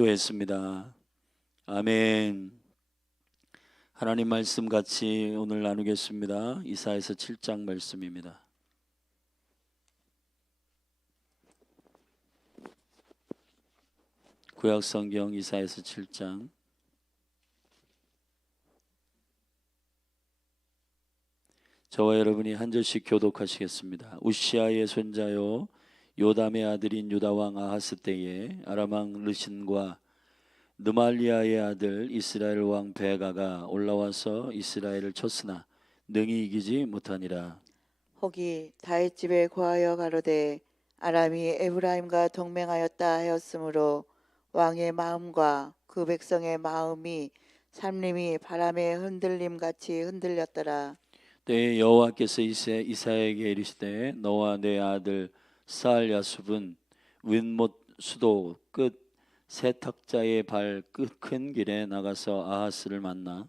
기도했습니다. 아멘. 하나님 말씀 같이 오늘 나누겠습니다. 이사야서 7장 말씀입니다. 구약 성경 이사야서 7장. 저와 여러분이 한 절씩 교독하시겠습니다. 우시아의 손자요 요담의 아들인 유다 왕 아하스 때에 아람 왕 르신과 느말리아의 아들 이스라엘 왕 베가가 올라와서 이스라엘을 쳤으나 능히 이기지 못하니라. 혹이 다윗 집에 고하여 가로되 아람이 에브라임과 동맹하였다 하였으므로 왕의 마음과 그 백성의 마음이 산림이 바람의 흔들림 같이 흔들렸더라. 때에 여호와께서 이사야에게 이르시되 너와 내 아들 스알야숲은 윗못 수도 끝 세탁자의 발 끝 큰 길에 나가서 아하스를 만나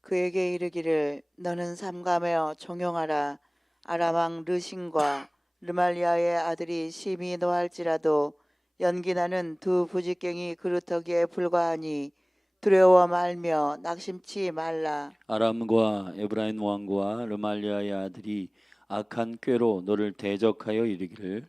그에게 이르기를 너는 삼가며 종용하라. 아람 왕 르신과 르말리아의 아들이 심히 노할지라도 연기나는 두 부직경이 그루터기에 불과하니 두려워 말며 낙심치 말라. 아람과 에브라임 왕과 르말리아의 아들이 악한 꾀로 너를 대적하여 이르기를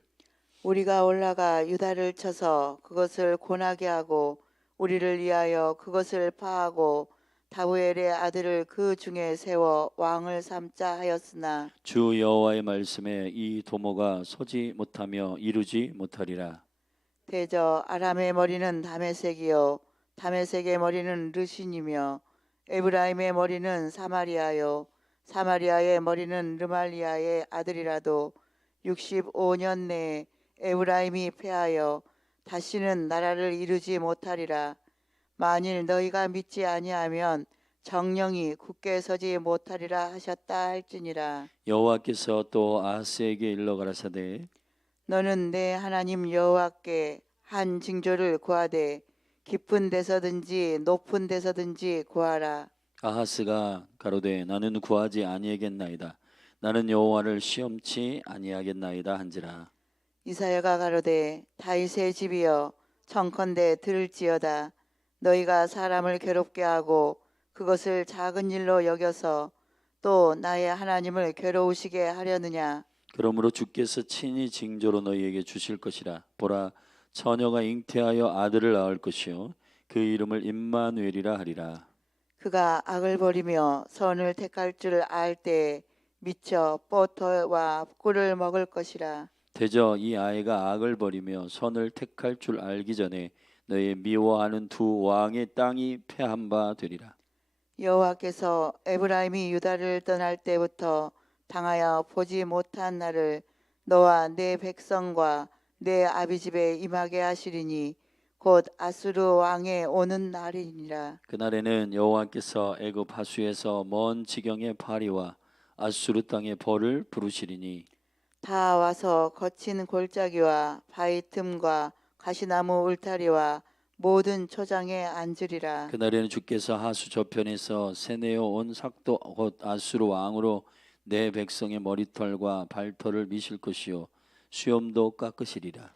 우리가 올라가 유다를 쳐서 그것을 고나게 하고 우리를 위하여 그것을 파하고 다부엘의 아들을 그 중에 세워 왕을 삼자 하였으나 주 여호와의 말씀에 이 도모가 서지 못하며 이루지 못하리라. 대저 아람의 머리는 다메섹이요 다메섹의 머리는 르신이며 에브라임의 머리는 사마리아요 사마리아의 머리는 르말리아의 아들이라도 65년 내에 에브라임이 패하여 다시는 나라를 이루지 못하리라. 만일 너희가 믿지 아니하면 정령이 굳게 서지 못하리라 하셨다 할지니라. 여호와께서 또 아하스에게 일러 가라사대 너는 내 하나님 여호와께 한 징조를 구하되 깊은 데서든지 높은 데서든지 구하라. 아하스가 가로되 나는 구하지 아니하겠나이다. 나는 여호와를 시험치 아니하겠나이다 한지라. 이사야가 가로되 다윗의 집이여 청컨대 들을지어다. 너희가 사람을 괴롭게 하고 그것을 작은 일로 여겨서 또 나의 하나님을 괴로우시게 하려느냐. 그러므로 주께서 친히 징조로 너희에게 주실 것이라. 보라 처녀가 잉태하여 아들을 낳을 것이요 그 이름을 임마누엘이라 하리라. 그가 악을 버리며 선을 택할 줄 알 때에 미쳐 버터와 꿀을 먹을 것이라. 대저 이 아이가 악을 버리며 선을 택할 줄 알기 전에 너희 미워하는 두 왕의 땅이 패한 바 되리라. 여호와께서 에브라임이 유다를 떠날 때부터 당하여 보지 못한 날을 너와 내 백성과 내 아비 집에 임하게 하시리니 곧 아수르 왕의 오는 날이니라. 그날에는 여호와께서 애굽 하수에서 먼 지경의 파리와 아수르 땅의 벌을 부르시리니 다 와서 거친 골짜기와 바위 틈과 가시나무 울타리와 모든 초장에 앉으리라. 그날에는 주께서 하수 저편에서 세내어 온 삭도 곧 아수르 왕으로 내 백성의 머리털과 발털을 미실 것이요 수염도 깎으시리라.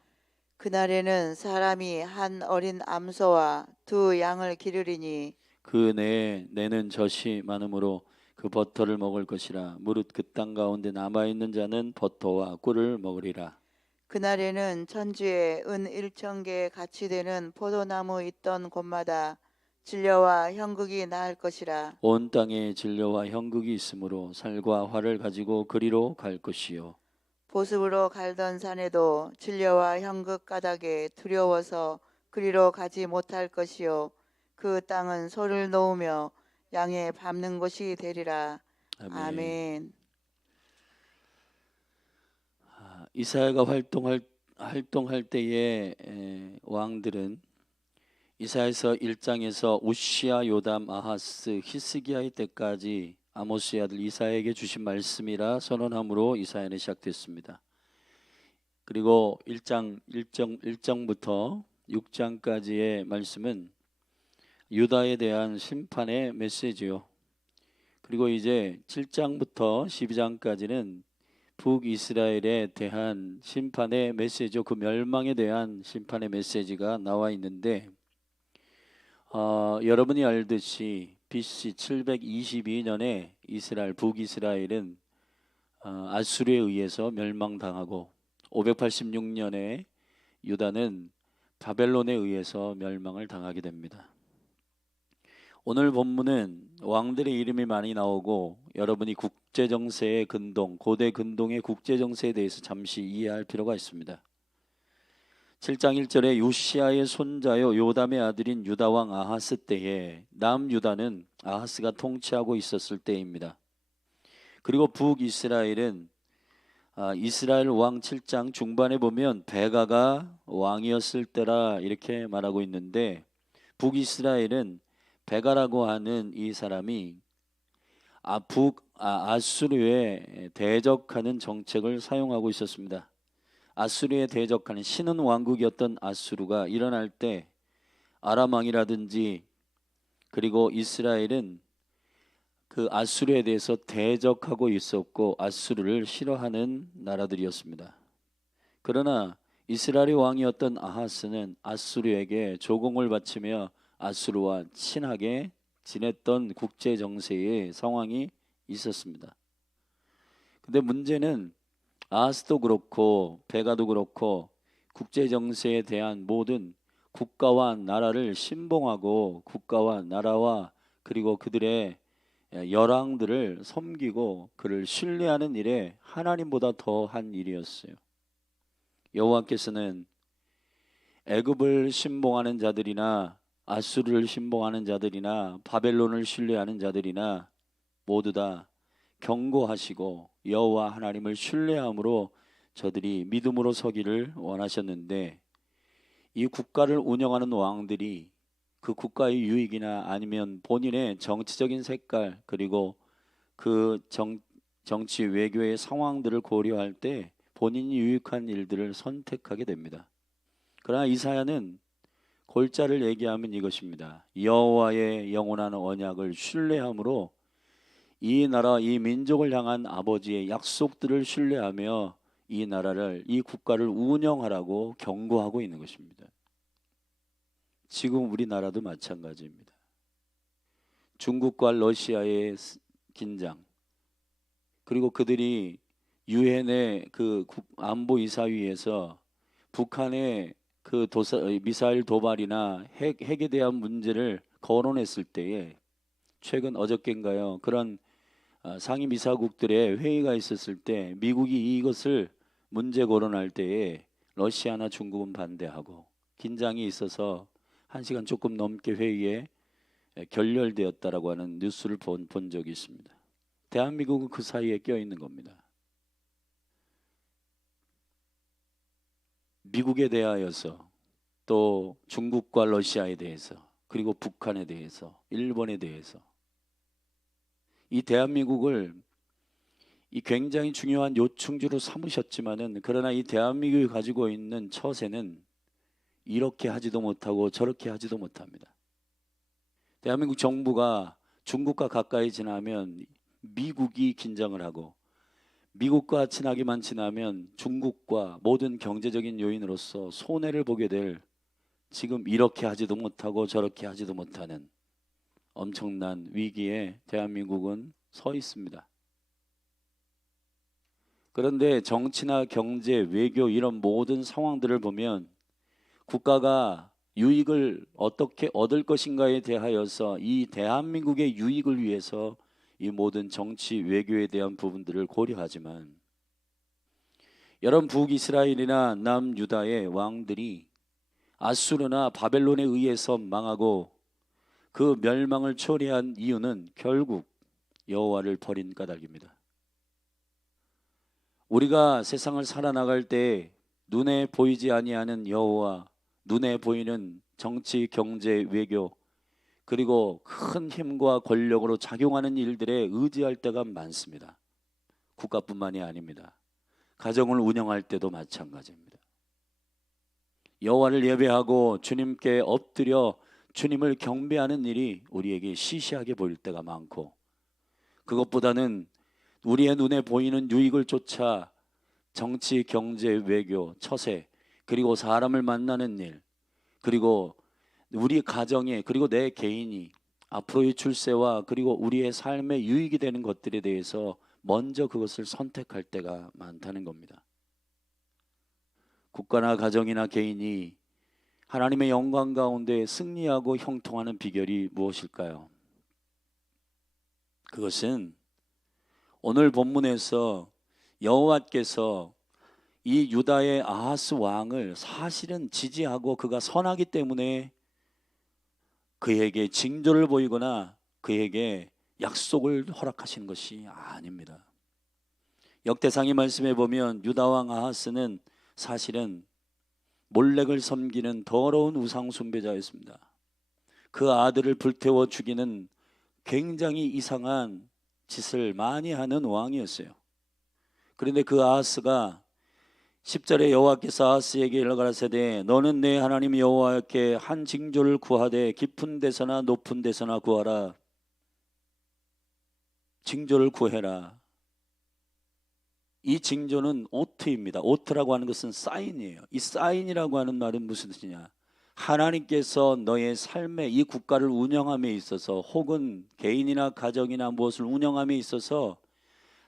그날에는 사람이 한 어린 암소와 두 양을 기르리니 그 내에 내는 젖이 많으므로 그 버터를 먹을 것이라. 무릇 그 땅 가운데 남아 있는 자는 버터와 꿀을 먹으리라. 그날에는 천주에 은 1,000개 같이 되는 포도나무 있던 곳마다 진려와 형극이 나을 것이라. 온 땅에 진려와 형극이 있으므로 살과 활을 가지고 그리로 갈 것이요 보습으로 갈던 산에도 진려와 형극 가닥에 두려워서 그리로 가지 못할 것이요 그 땅은 소를 놓으며 양에 밟는 곳이 되리라. 아멘. 이사야가 활동할 때의 왕들은 이사야서 1장에서 우시아, 요담, 아하스, 히스기야의 때까지 아모스의 아들 이사야에게 주신 말씀이라 선언함으로 이사야는 시작됐습니다. 그리고 1장부터 6장까지의 말씀은 유다에 대한 심판의 메시지요. 그리고 이제 7장부터 12장까지는 북이스라엘에 대한 심판의 메시지, 그 멸망에 대한 심판의 메시지가 나와 있는데 여러분이 알듯이 BC 722년에 북이스라엘은 아수르에 의해서 멸망당하고 586년에 유다는 바벨론에 의해서 멸망을 당하게 됩니다. 오늘 본문은 왕들의 이름이 많이 나오고 여러분이 국제정세의 근동, 고대 근동의 국제정세에 대해서 잠시 이해할 필요가 있습니다. 7장 1절에 요시야의 손자요 요담의 아들인 유다왕 아하스 때에 남유다는 아하스가 통치하고 있었을 때입니다. 그리고 북이스라엘은 이스라엘 왕 7장 중반에 보면 베가가 왕이었을 때라 이렇게 말하고 있는데, 북이스라엘은 베가라고 하는 이 사람이 아수르에 대적하는 정책을 사용하고 있었습니다. 아수르에 대적하는 신은 왕국이었던 아수르가 일어날 때 아람 왕이라든지 그리고 이스라엘은 그 아수르에 대해서 대적하고 있었고 아수르를 싫어하는 나라들이었습니다. 그러나 이스라엘의 왕이었던 아하스는 아수르에게 조공을 바치며 아수르와 친하게 지냈던 국제 정세의 상황이 있었습니다. 근데 문제는 아하스도 그렇고 베가도 그렇고 국제 정세에 대한 모든 국가와 나라를 신봉하고 국가와 나라와 그리고 그들의 열왕들을 섬기고 그를 신뢰하는 일에 하나님보다 더한 일이었어요. 여호와께서는 애굽을 신봉하는 자들이나 아수르를 신봉하는 자들이나 바벨론을 신뢰하는 자들이나 모두 다 경고하시고 여호와 하나님을 신뢰함으로 저들이 믿음으로 서기를 원하셨는데, 이 국가를 운영하는 왕들이 그 국가의 유익이나 아니면 본인의 정치적인 색깔 그리고 그 정치 외교의 상황들을 고려할 때 본인이 유익한 일들을 선택하게 됩니다. 그러나 이사야는 골자를 얘기하면 이것입니다. 여호와의 영원한 언약을 신뢰함으로 이 나라 이 민족을 향한 아버지의 약속들을 신뢰하며 이 나라를 이 국가를 운영하라고 경고하고 있는 것입니다. 지금 우리나라도 마찬가지입니다. 중국과 러시아의 긴장, 그리고 그들이 유엔의 그 안보이사위에서 북한의 그 미사일 도발이나 핵에 대한 문제를 거론했을 때에, 최근 어저께인가요? 그런 상임이사국들의 회의가 있었을 때 미국이 이것을 문제 거론할 때에 러시아나 중국은 반대하고 긴장이 있어서 1시간 조금 넘게 회의에 결렬되었다라고 하는 뉴스를 본 적이 있습니다. 대한민국은 그 사이에 껴있는 겁니다. 미국에 대하여서 또 중국과 러시아에 대해서 그리고 북한에 대해서 일본에 대해서 이 대한민국을 이 굉장히 중요한 요충지로 삼으셨지만은, 그러나 이 대한민국이 가지고 있는 처세는 이렇게 하지도 못하고 저렇게 하지도 못합니다. 대한민국 정부가 중국과 가까이 지나면 미국이 긴장을 하고, 미국과 친하게만 지나면 중국과 모든 경제적인 요인으로서 손해를 보게 될, 지금 이렇게 하지도 못하고 저렇게 하지도 못하는 엄청난 위기에 대한민국은 서 있습니다. 그런데 정치나 경제, 외교 이런 모든 상황들을 보면 국가가 유익을 어떻게 얻을 것인가에 대하여서 이 대한민국의 유익을 위해서 이 모든 정치, 외교에 대한 부분들을 고려하지만, 여러분 북이스라엘이나 남유다의 왕들이 아수르나 바벨론에 의해서 망하고 그 멸망을 초래한 이유는 결국 여호와를 버린 까닭입니다. 우리가 세상을 살아나갈 때 눈에 보이지 아니하는 여호와, 눈에 보이는 정치, 경제, 외교 그리고 큰 힘과 권력으로 작용하는 일들에 의지할 때가 많습니다. 국가뿐만이 아닙니다. 가정을 운영할 때도 마찬가지입니다. 여호와를 예배하고 주님께 엎드려 주님을 경배하는 일이 우리에게 시시하게 보일 때가 많고, 그것보다는 우리의 눈에 보이는 유익을 쫓아 정치, 경제, 외교, 처세 그리고 사람을 만나는 일, 그리고 우리 가정에 그리고 내 개인이 앞으로의 출세와 그리고 우리의 삶에 유익이 되는 것들에 대해서 먼저 그것을 선택할 때가 많다는 겁니다. 국가나 가정이나 개인이 하나님의 영광 가운데 승리하고 형통하는 비결이 무엇일까요? 그것은 오늘 본문에서 여호와께서 이 유다의 아하스 왕을 사실은 지지하고 그가 선하기 때문에 그에게 징조를 보이거나 그에게 약속을 허락하시는 것이 아닙니다. 역대상의 말씀에 보면 유다 왕 아하스는 사실은 몰렉을 섬기는 더러운 우상 숭배자였습니다. 그 아들을 불태워 죽이는 굉장히 이상한 짓을 많이 하는 왕이었어요. 그런데 그 아하스가 10절에 여호와께서 아하스에게 일러가라사대 너는 내 하나님 여호와께 한 징조를 구하되 깊은 데서나 높은 데서나 구하라. 징조를 구해라. 이 징조는 오트입니다. 오트라고 하는 것은 사인이에요. 이 사인이라고 하는 말은 무슨 뜻이냐? 하나님께서 너의 삶에 이 국가를 운영함에 있어서 혹은 개인이나 가정이나 무엇을 운영함에 있어서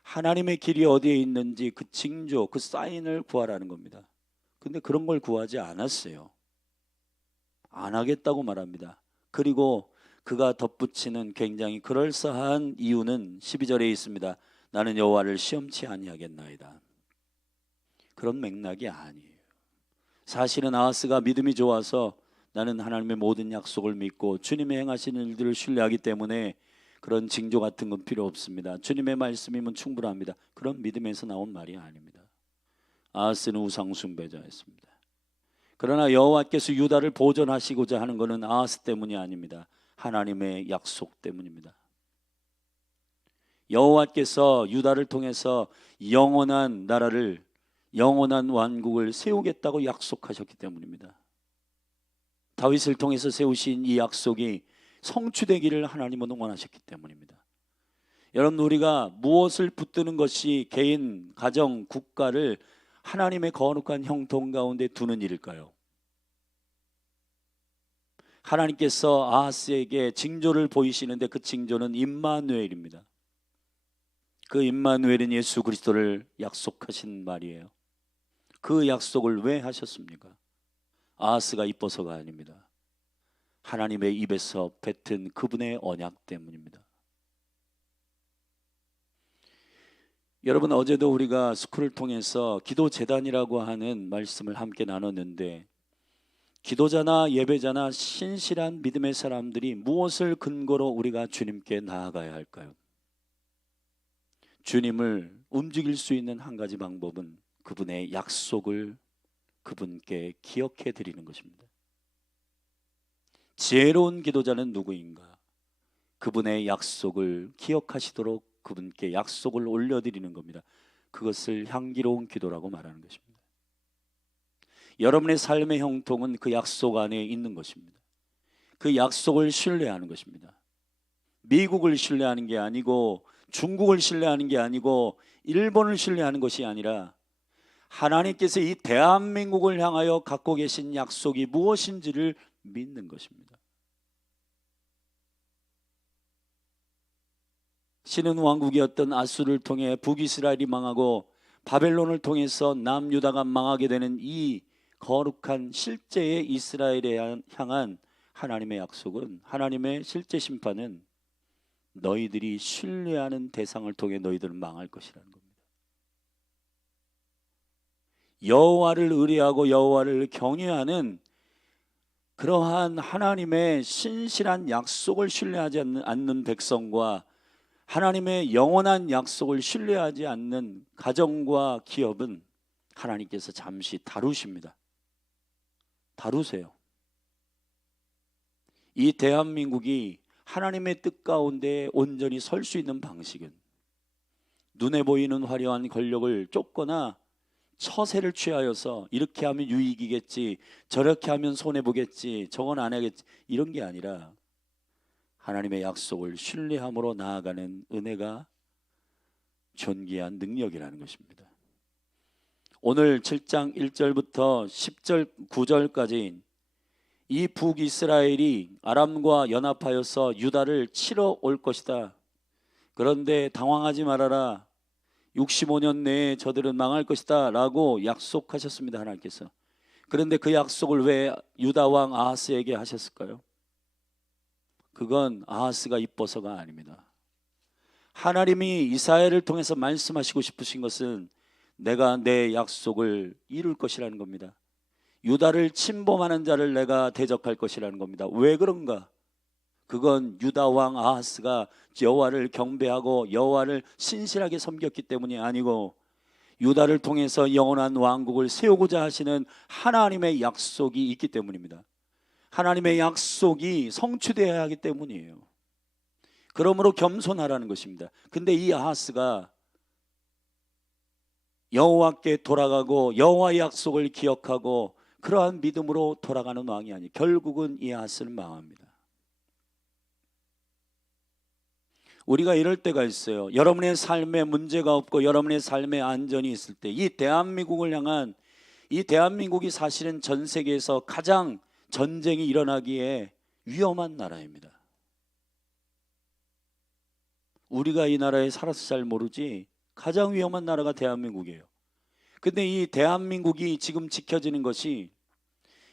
하나님의 길이 어디에 있는지 그 징조, 그 사인을 구하라는 겁니다. 근데 그런 걸 구하지 않았어요. 안 하겠다고 말합니다. 그리고 그가 덧붙이는 굉장히 그럴싸한 이유는 12절에 있습니다. 나는 여호와를 시험치 아니하겠나이다. 그런 맥락이 아니에요. 사실은 아하스가 믿음이 좋아서 나는 하나님의 모든 약속을 믿고 주님의 행하시는 일들을 신뢰하기 때문에 그런 징조 같은 건 필요 없습니다. 주님의 말씀이면 충분합니다. 그런 믿음에서 나온 말이 아닙니다. 아하스는 우상 숭배자였습니다. 그러나 여호와께서 유다를 보존하시고자 하는 것은 아하스 때문이 아닙니다. 하나님의 약속 때문입니다. 여호와께서 유다를 통해서 영원한 나라를, 영원한 왕국을 세우겠다고 약속하셨기 때문입니다. 다윗을 통해서 세우신 이 약속이 성취되기를 하나님은 원하셨기 때문입니다. 여러분, 우리가 무엇을 붙드는 것이 개인, 가정, 국가를 하나님의 거룩한 형통 가운데 두는 일일까요? 하나님께서 아하스에게 징조를 보이시는데 그 징조는 임마누엘입니다. 그 임마누엘은 예수 그리스도를 약속하신 말이에요. 그 약속을 왜 하셨습니까? 아하스가 이뻐서가 아닙니다. 하나님의 입에서 뱉은 그분의 언약 때문입니다. 여러분, 어제도 우리가 스쿨을 통해서 기도재단이라고 하는 말씀을 함께 나눴는데, 기도자나 예배자나 신실한 믿음의 사람들이 무엇을 근거로 우리가 주님께 나아가야 할까요? 주님을 움직일 수 있는 한 가지 방법은 그분의 약속을 그분께 기억해 드리는 것입니다. 지혜로운 기도자는 누구인가? 그분의 약속을 기억하시도록 그분께 약속을 올려드리는 겁니다. 그것을 향기로운 기도라고 말하는 것입니다. 여러분의 삶의 형통은 그 약속 안에 있는 것입니다. 그 약속을 신뢰하는 것입니다. 미국을 신뢰하는 게 아니고, 중국을 신뢰하는 게 아니고, 일본을 신뢰하는 것이 아니라 하나님께서 이 대한민국을 향하여 갖고 계신 약속이 무엇인지를 믿는 것입니다. 신은 왕국이었던 아수르를 통해 북이스라엘이 망하고 바벨론을 통해서 남유다가 망하게 되는 이 거룩한 실제의 이스라엘에 향한 하나님의 약속은, 하나님의 실제 심판은 너희들이 신뢰하는 대상을 통해 너희들은 망할 것이라는 겁니다. 여호와를 의뢰하고 여호와를 경외하는 그러한 하나님의 신실한 약속을 신뢰하지 않는 백성과 하나님의 영원한 약속을 신뢰하지 않는 가정과 기업은 하나님께서 잠시 다루십니다. 다루세요. 이 대한민국이 하나님의 뜻 가운데 온전히 설 수 있는 방식은 눈에 보이는 화려한 권력을 쫓거나 처세를 취하여서 이렇게 하면 유익이겠지, 저렇게 하면 손해보겠지, 저건 안 하겠지, 이런 게 아니라 하나님의 약속을 신뢰함으로 나아가는 은혜가 존귀한 능력이라는 것입니다. 오늘 7장 1절부터 10절 9절까지 이 북이스라엘이 아람과 연합하여서 유다를 치러 올 것이다. 그런데 당황하지 말아라. 65년 내에 저들은 망할 것이다 라고 약속하셨습니다, 하나님께서. 그런데 그 약속을 왜 유다 왕 아하스에게 하셨을까요? 그건 아하스가 이뻐서가 아닙니다. 하나님이 이사야를 통해서 말씀하시고 싶으신 것은 내가 내 약속을 이룰 것이라는 겁니다. 유다를 침범하는 자를 내가 대적할 것이라는 겁니다. 왜 그런가? 그건 유다 왕 아하스가 여호와를 경배하고 여호와를 신실하게 섬겼기 때문이 아니고 유다를 통해서 영원한 왕국을 세우고자 하시는 하나님의 약속이 있기 때문입니다. 하나님의 약속이 성취되어야 하기 때문이에요. 그러므로 겸손하라는 것입니다. 근데 이 아하스가 여호와께 돌아가고 여호와의 약속을 기억하고 그러한 믿음으로 돌아가는 왕이 아니, 결국은 이 아하스는 망합니다. 우리가 이럴 때가 있어요. 여러분의 삶에 문제가 없고 여러분의 삶에 안전이 있을 때 이 대한민국을 향한, 이 대한민국이 사실은 전 세계에서 가장 전쟁이 일어나기에 위험한 나라입니다. 우리가 이 나라에 살아서 잘 모르지 가장 위험한 나라가 대한민국이에요. 근데 이 대한민국이 지금 지켜지는 것이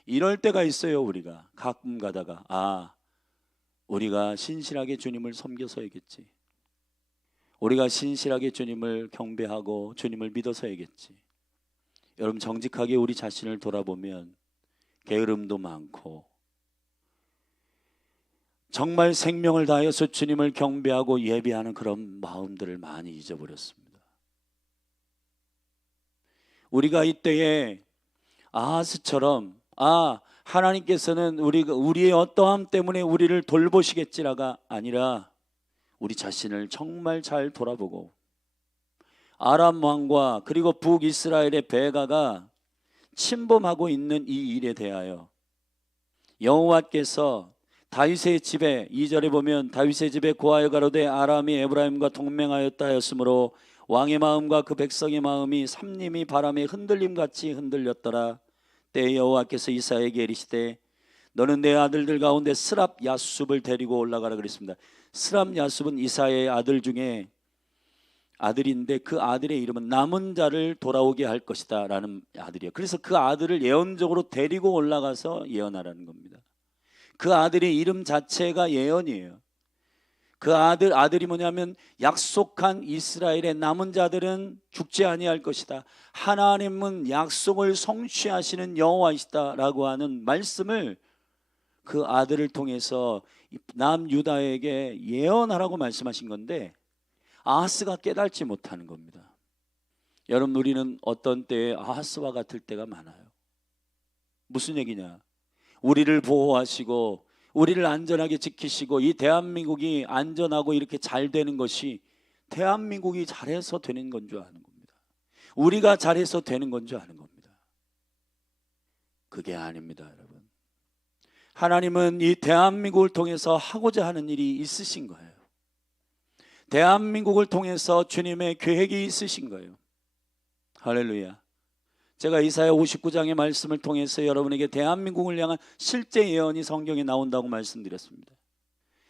이럴 때가 있어요. 우리가 가끔 가다가 우리가 신실하게 주님을 섬겨서야겠지. 우리가 신실하게 주님을 경배하고 주님을 믿어서야겠지. 여러분, 정직하게 우리 자신을 돌아보면 게으름도 많고 정말 생명을 다해서 주님을 경배하고 예배하는 그런 마음들을 많이 잊어버렸습니다. 우리가 이때에 아하스처럼 하나님께서는 우리의 어떠함 때문에 우리를 돌보시겠지라가 아니라 우리 자신을 정말 잘 돌아보고 아람 왕과 그리고 북이스라엘의 베가가 침범하고 있는 이 일에 대하여 여호와께서 다윗의 집에, 2절에 보면 다윗의 집에 고하여 가로되 아람이 에브라임과 동맹하였다 하였으므로 왕의 마음과 그 백성의 마음이 삼림이 바람에 흔들림같이 흔들렸더라. 때에 여호와께서 이사야에게 이르시되 너는 내 아들들 가운데 스랍 야숲을 데리고 올라가라 그랬습니다. 스랍 야숲은 이사야의 아들 중에 아들인데 그 아들의 이름은 남은 자를 돌아오게 할 것이다 라는 아들이에요. 그래서 그 아들을 예언적으로 데리고 올라가서 예언하라는 겁니다. 그 아들의 이름 자체가 예언이에요. 그 아들이 뭐냐면 약속한 이스라엘의 남은 자들은 죽지 아니할 것이다. 하나님은 약속을 성취하시는 여호와이시다 라고 하는 말씀을 그 아들을 통해서 남유다에게 예언하라고 말씀하신 건데 아하스가 깨닫지 못하는 겁니다. 여러분, 우리는 어떤 때에 아하스와 같을 때가 많아요. 무슨 얘기냐? 우리를 보호하시고 우리를 안전하게 지키시고 이 대한민국이 안전하고 이렇게 잘 되는 것이 대한민국이 잘해서 되는 건 줄 아는 겁니다. 우리가 잘해서 되는 건 줄 아는 겁니다. 그게 아닙니다, 여러분. 하나님은 이 대한민국을 통해서 하고자 하는 일이 있으신 거예요. 대한민국을 통해서 주님의 계획이 있으신 거예요. 할렐루야. 제가 이사야 59장의 말씀을 통해서 여러분에게 대한민국을 향한 실제 예언이 성경에 나온다고 말씀드렸습니다.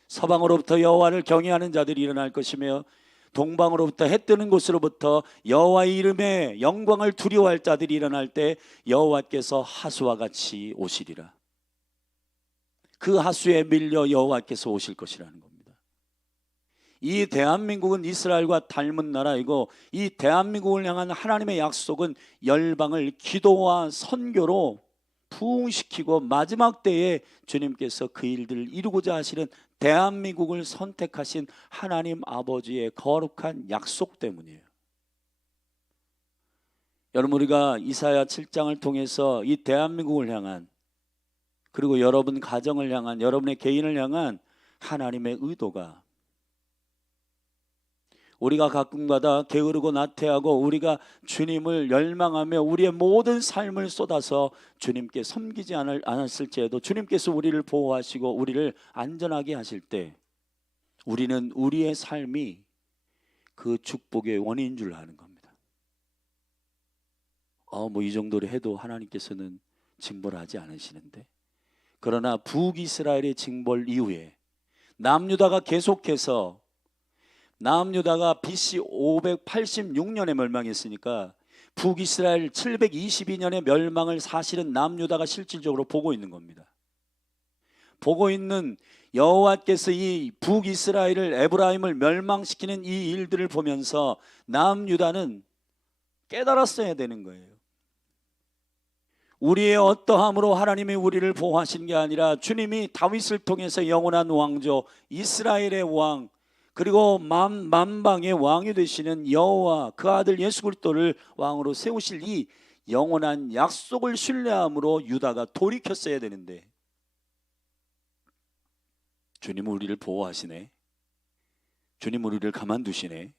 서방으로부터 여호와를 경외하는 자들이 일어날 것이며 동방으로부터 해 뜨는 곳으로부터 여호와의 이름에 영광을 두려워할 자들이 일어날 때 여호와께서 하수와 같이 오시리라. 그 하수에 밀려 여호와께서 오실 것이라는 겁니다. 이 대한민국은 이스라엘과 닮은 나라이고 이 대한민국을 향한 하나님의 약속은 열방을 기도와 선교로 부흥시키고 마지막 때에 주님께서 그 일들을 이루고자 하시는 대한민국을 선택하신 하나님 아버지의 거룩한 약속 때문이에요. 여러분, 우리가 이사야 7장을 통해서 이 대한민국을 향한, 그리고 여러분 가정을 향한, 여러분의 개인을 향한 하나님의 의도가, 우리가 가끔가다 게으르고 나태하고 우리가 주님을 열망하며 우리의 모든 삶을 쏟아서 주님께 섬기지 않았을지라도 주님께서 우리를 보호하시고 우리를 안전하게 하실 때 우리는 우리의 삶이 그 축복의 원인인 줄 아는 겁니다. 이 정도로 해도 하나님께서는 징벌하지 않으시는데, 그러나 북이스라엘의 징벌 이후에 남유다가 계속해서, 남유다가 BC 586년에 멸망했으니까 북이스라엘 722년의 멸망을 사실은 남유다가 실질적으로 보고 있는 겁니다. 보고 있는 여호와께서 이 북이스라엘을, 에브라임을 멸망시키는 이 일들을 보면서 남유다는 깨달았어야 되는 거예요. 우리의 어떠함으로 하나님이 우리를 보호하신 게 아니라 주님이 다윗을 통해서 영원한 왕조, 이스라엘의 왕, 그리고 만방의 왕이 되시는 여호와, 그 아들 예수 그리스도를 왕으로 세우실 이 영원한 약속을 신뢰함으로 유다가 돌이켰어야 되는데, 주님은 우리를 보호하시네, 주님은 우리를 가만두시네,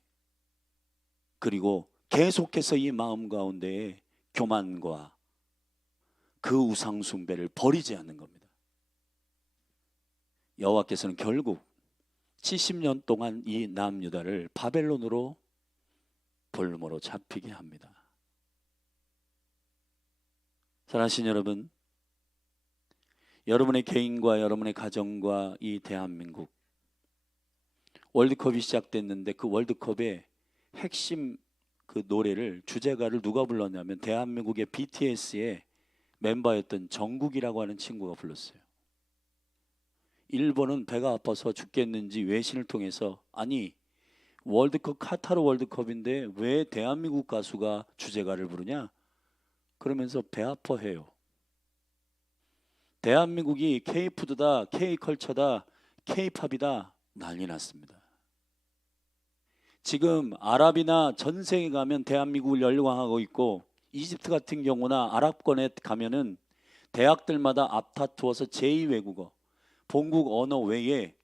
그리고 계속해서 이 마음 가운데에 교만과 그 우상 숭배를 버리지 않는 겁니다. 여호와께서는 결국 70년 동안 이 남유다를 바벨론으로 볼모로 잡히게 합니다. 사랑하신 여러분, 여러분의 개인과 여러분의 가정과 이 대한민국, 월드컵이 시작됐는데 그 월드컵의 핵심 그 노래를, 주제가를 누가 불렀냐면 대한민국의 BTS의 멤버였던 정국이라고 하는 친구가 불렀어요. 일본은 배가 아파서 죽겠는지 외신을 통해서, 아니 월드컵, 카타르 월드컵인데 왜 대한민국 가수가 주제가를 부르냐 그러면서 배 아파해요. 대한민국이 K푸드다, K컬처다, K팝이다 난리 났습니다. 지금 아랍이나 전 세계 가면 대한민국을 열광하고 있고, 이집트 같은 경우나 아랍권에 가면은 대학들마다 앞다투어서 제2외국어, 본국 언어 외에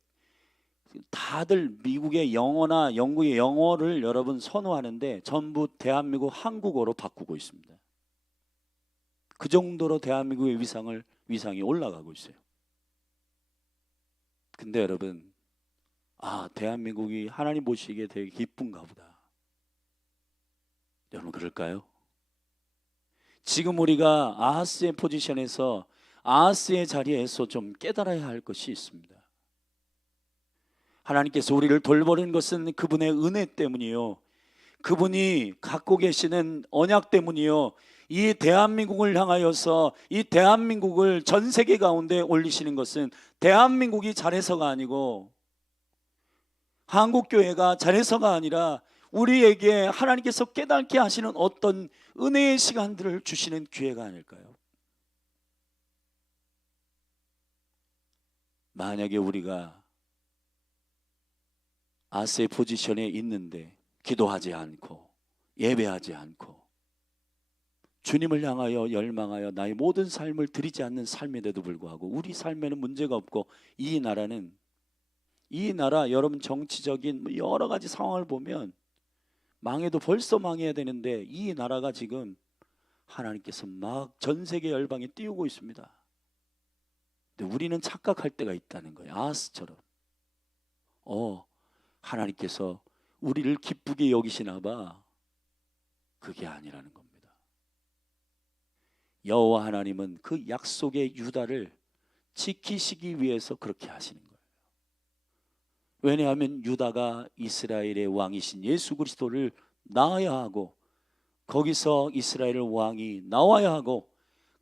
다들 미국의 영어나 영국의 영어를 여러분 선호하는데 전부 대한민국 한국어로 바꾸고 있습니다. 그 정도로 대한민국의 위상이 올라가고 있어요. 근데 여러분, 대한민국이 하나님 보시기에 되게 기쁜가 보다. 여러분 그럴까요? 지금 우리가 아하스의 포지션에서, 아하스의 자리에서 좀 깨달아야 할 것이 있습니다. 하나님께서 우리를 돌보는 것은 그분의 은혜 때문이요, 그분이 갖고 계시는 언약 때문이요, 이 대한민국을 향하여서 이 대한민국을 전 세계 가운데 올리시는 것은 대한민국이 잘해서가 아니고, 한국교회가 잘해서가 아니라 우리에게 하나님께서 깨닫게 하시는 어떤 은혜의 시간들을 주시는 기회가 아닐까요? 만약에 우리가 아스의 포지션에 있는데 기도하지 않고 예배하지 않고 주님을 향하여 열망하여 나의 모든 삶을 드리지 않는 삶인데도 불구하고 우리 삶에는 문제가 없고, 이 나라 여러분 정치적인 여러 가지 상황을 보면 망해도 벌써 망해야 되는데, 이 나라가 지금 하나님께서 막 전 세계 열방에 띄우고 있습니다. 근데 우리는 착각할 때가 있다는 거예요. 아하스처럼 하나님께서 우리를 기쁘게 여기시나 봐. 그게 아니라는 겁니다. 여호와 하나님은 그 약속의 유다를 지키시기 위해서 그렇게 하시는 거예요. 왜냐하면 유다가 이스라엘의 왕이신 예수 그리스도를 낳아야 하고, 거기서 이스라엘 왕이 나와야 하고,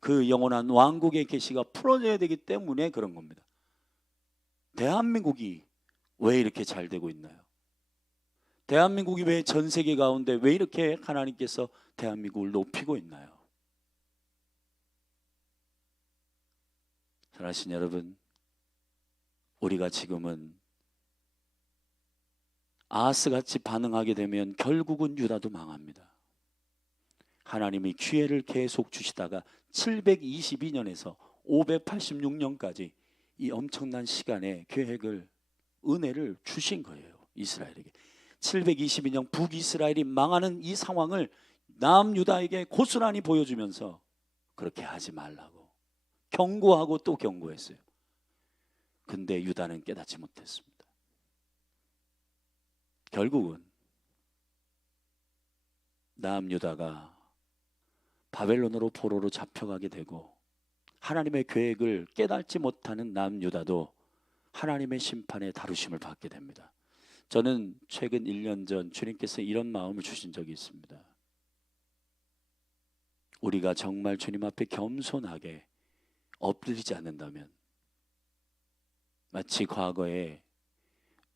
그 영원한 왕국의 계시가 풀어져야 되기 때문에 그런 겁니다. 대한민국이 왜 이렇게 잘 되고 있나요? 대한민국이 왜 전 세계 가운데 왜 이렇게 하나님께서 대한민국을 높이고 있나요? 사랑하신 여러분, 우리가 지금은 아하스같이 반응하게 되면 결국은 유다도 망합니다. 하나님이 기회를 계속 주시다가 722년에서 586년까지 이 엄청난 시간의 계획을, 은혜를 주신 거예요, 이스라엘에게. 722년 북이스라엘이 망하는 이 상황을 남유다에게 고스란히 보여주면서 그렇게 하지 말라고 경고하고 또 경고했어요. 근데 유다는 깨닫지 못했습니다. 결국은 남유다가 바벨론으로 포로로 잡혀가게 되고, 하나님의 계획을 깨닫지 못하는 남유다도 하나님의 심판에 다루심을 받게 됩니다. 저는 최근 1년 전 주님께서 이런 마음을 주신 적이 있습니다. 우리가 정말 주님 앞에 겸손하게 엎드리지 않는다면 마치 과거에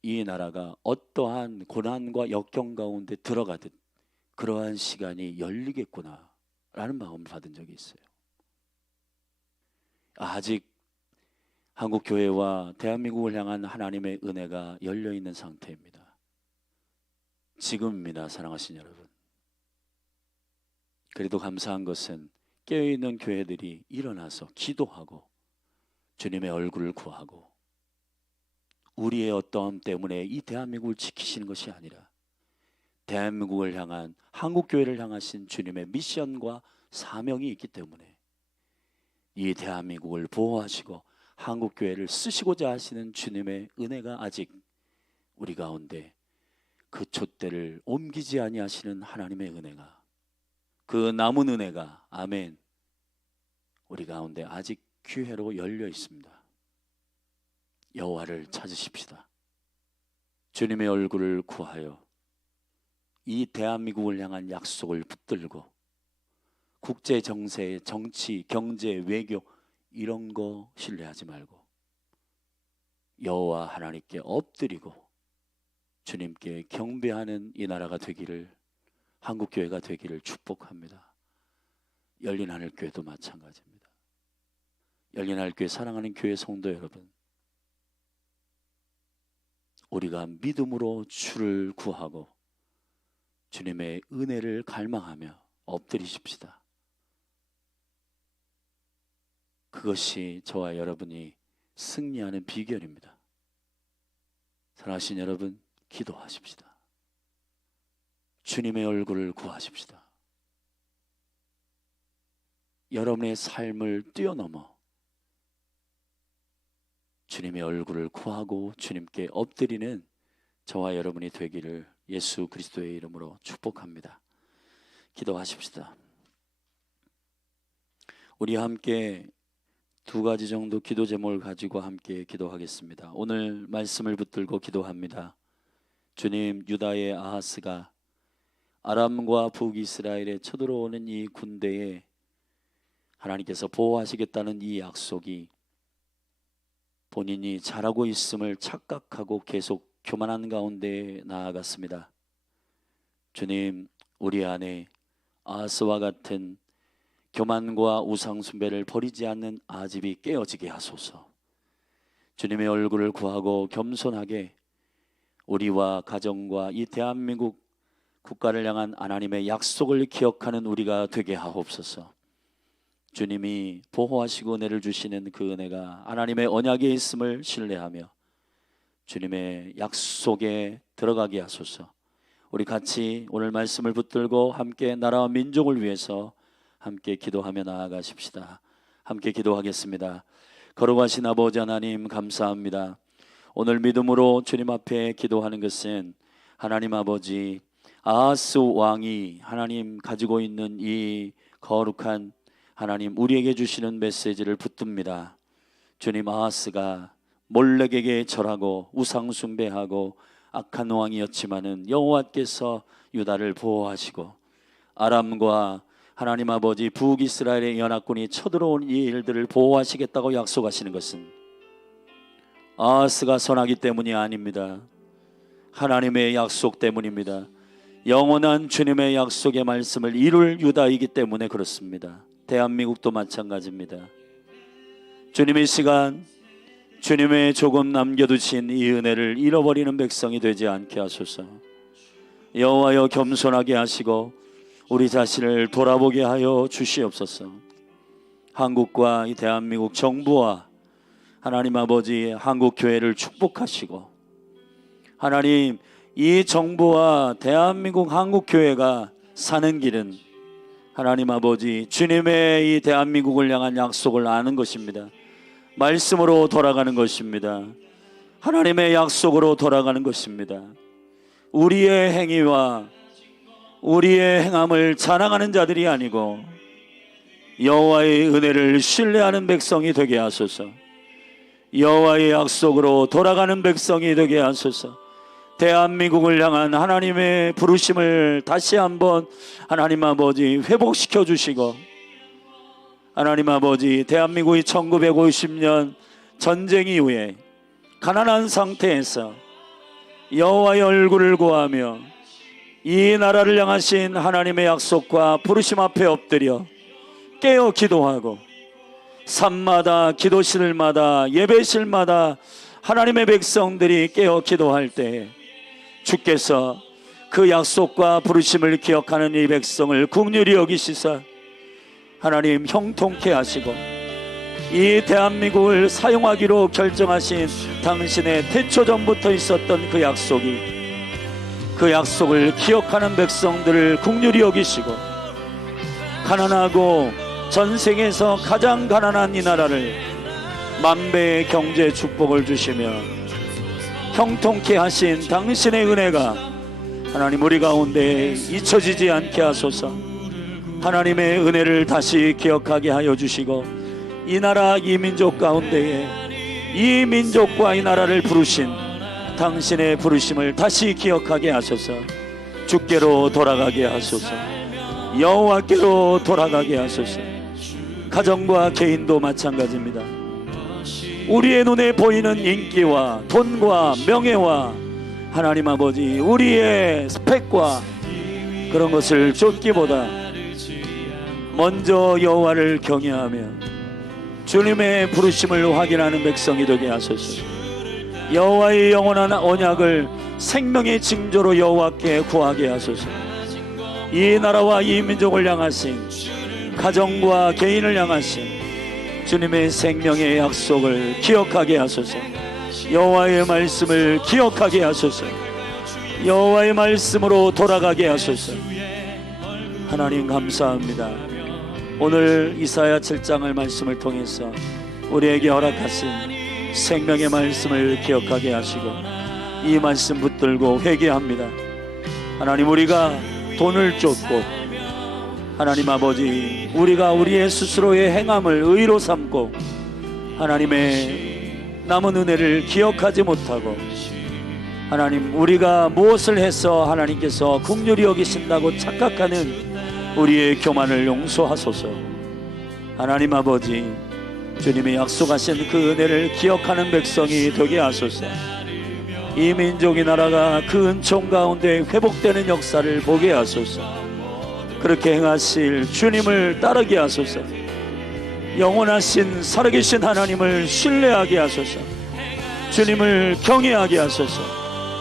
이 나라가 어떠한 고난과 역경 가운데 들어가듯 그러한 시간이 열리겠구나 라는 마음을 받은 적이 있어요. 아직 한국 교회와 대한민국을 향한 하나님의 은혜가 열려있는 상태입니다. 지금입니다, 사랑하신 여러분. 그래도 감사한 것은 깨어있는 교회들이 일어나서 기도하고 주님의 얼굴을 구하고 우리의 어떠함 때문에 이 대한민국을 지키시는 것이 아니라 대한민국을 향한 한국교회를 향하신 주님의 미션과 사명이 있기 때문에 이 대한민국을 보호하시고 한국교회를 쓰시고자 하시는 주님의 은혜가 아직 우리 가운데 그 촛대를 옮기지 아니하시는 하나님의 은혜가, 그 남은 은혜가, 아멘, 우리 가운데 아직 기회로 열려 있습니다. 여호와를 찾으십시다. 주님의 얼굴을 구하여 이 대한민국을 향한 약속을 붙들고 국제 정세, 정치, 경제, 외교 이런 거 신뢰하지 말고 여호와 하나님께 엎드리고 주님께 경배하는 이 나라가 되기를, 한국교회가 되기를 축복합니다. 열린하늘교회도 마찬가지입니다. 열린하늘교회 사랑하는 교회 성도 여러분, 우리가 믿음으로 주를 구하고 주님의 은혜를 갈망하며 엎드리십시다. 그것이 저와 여러분이 승리하는 비결입니다. 사랑하신 여러분, 기도하십시다. 주님의 얼굴을 구하십시다. 여러분의 삶을 뛰어넘어 주님의 얼굴을 구하고 주님께 엎드리는 저와 여러분이 되기를 예수 그리스도의 이름으로 축복합니다. 기도하십시다. 우리 함께 두 가지 정도 기도 제목을 가지고 함께 기도하겠습니다. 오늘 말씀을 붙들고 기도합니다. 주님, 유다의 아하스가 아람과 북이스라엘에 쳐들어오는 이 군대에 하나님께서 보호하시겠다는 이 약속이 본인이 잘하고 있음을 착각하고 계속 교만한 가운데 나아갔습니다. 주님, 우리 안에 아하스와 같은 교만과 우상숭배를 버리지 않는 아집이 깨어지게 하소서. 주님의 얼굴을 구하고 겸손하게 우리와 가정과 이 대한민국 국가를 향한 하나님의 약속을 기억하는 우리가 되게 하옵소서. 주님이 보호하시고 은혜를 주시는 그 은혜가 하나님의 언약에 있음을 신뢰하며 주님의 약속에 들어가게 하소서. 우리 같이 오늘 말씀을 붙들고 함께 나라와 민족을 위해서 함께 기도하며 나아가십시다. 함께 기도하겠습니다. 거룩하신 아버지 하나님, 감사합니다. 오늘 믿음으로 주님 앞에 기도하는 것은 하나님 아버지, 아하스 왕이 하나님 가지고 있는 이 거룩한 하나님 우리에게 주시는 메시지를 붙듭니다. 주님, 아하스가 몰렉에게 절하고 우상 숭배하고 악한 왕이었지만은 여호와께서 유다를 보호하시고 아람과 하나님 아버지 북이스라엘의 연합군이 쳐들어온 이 일들을 보호하시겠다고 약속하시는 것은 아하스가 선하기 때문이 아닙니다. 하나님의 약속 때문입니다. 영원한 주님의 약속의 말씀을 이룰 유다이기 때문에 그렇습니다. 대한민국도 마찬가지입니다. 주님의 시간, 주님의 조금 남겨두신 이 은혜를 잃어버리는 백성이 되지 않게 하소서. 여호와여, 겸손하게 하시고 우리 자신을 돌아보게 하여 주시옵소서. 한국과 이 대한민국 정부와 하나님 아버지 한국교회를 축복하시고 하나님, 이 정부와 대한민국 한국교회가 사는 길은 하나님 아버지 주님의 이 대한민국을 향한 약속을 아는 것입니다. 말씀으로 돌아가는 것입니다. 하나님의 약속으로 돌아가는 것입니다. 우리의 행위와 우리의 행함을 자랑하는 자들이 아니고 여호와의 은혜를 신뢰하는 백성이 되게 하소서. 여호와의 약속으로 돌아가는 백성이 되게 하소서. 대한민국을 향한 하나님의 부르심을 다시 한번 하나님 아버지 회복시켜 주시고, 하나님 아버지 대한민국이 1950년 전쟁 이후에 가난한 상태에서 여호와의 얼굴을 구하며 이 나라를 향하신 하나님의 약속과 부르심 앞에 엎드려 깨어 기도하고, 산마다 기도실마다 예배실마다 하나님의 백성들이 깨어 기도할 때에 주께서 그 약속과 부르심을 기억하는 이 백성을 긍휼히 여기시사 하나님 형통케 하시고, 이 대한민국을 사용하기로 결정하신 당신의 태초전부터 있었던 그 약속을 기억하는 백성들을 긍휼히 여기시고, 가난하고 전생에서 가장 가난한 이 나라를 만배의 경제 축복을 주시며 형통케 하신 당신의 은혜가 하나님 우리 가운데 잊혀지지 않게 하소서. 하나님의 은혜를 다시 기억하게 하여 주시고, 이 나라 이 민족 가운데에 이 민족과 이 나라를 부르신 당신의 부르심을 다시 기억하게 하소서. 주께로 돌아가게 하소서. 여호와께로 돌아가게 하소서. 가정과 개인도 마찬가지입니다. 우리의 눈에 보이는 인기와 돈과 명예와 하나님 아버지 우리의 스펙과 그런 것을 쫓기보다 먼저 여호와를 경외하며 주님의 부르심을 확인하는 백성이 되게 하소서. 여호와의 영원한 언약을 생명의 징조로 여호와께 구하게 하소서. 이 나라와 이 민족을 향하신, 가정과 개인을 향하신 주님의 생명의 약속을 기억하게 하소서. 여호와의 말씀을 기억하게 하소서. 여호와의 말씀으로 돌아가게 하소서. 하나님 감사합니다. 오늘 이사야 7장의 말씀을 통해서 우리에게 허락하신 생명의 말씀을 기억하게 하시고, 이 말씀 붙들고 회개합니다. 하나님, 우리가 돈을 쫓고, 하나님 아버지 우리가 우리의 스스로의 행함을 의로 삼고 하나님의 남은 은혜를 기억하지 못하고, 하나님 우리가 무엇을 해서 하나님께서 긍휼히 여기신다고 착각하는 우리의 교만을 용서하소서. 하나님 아버지 주님이 약속하신 그 은혜를 기억하는 백성이 되게 하소서. 이 민족이 나라가 그 은총 가운데 회복되는 역사를 보게 하소서. 그렇게 행하실 주님을 따르게 하소서. 영원하신 살아계신 하나님을 신뢰하게 하소서. 주님을 경외하게 하소서.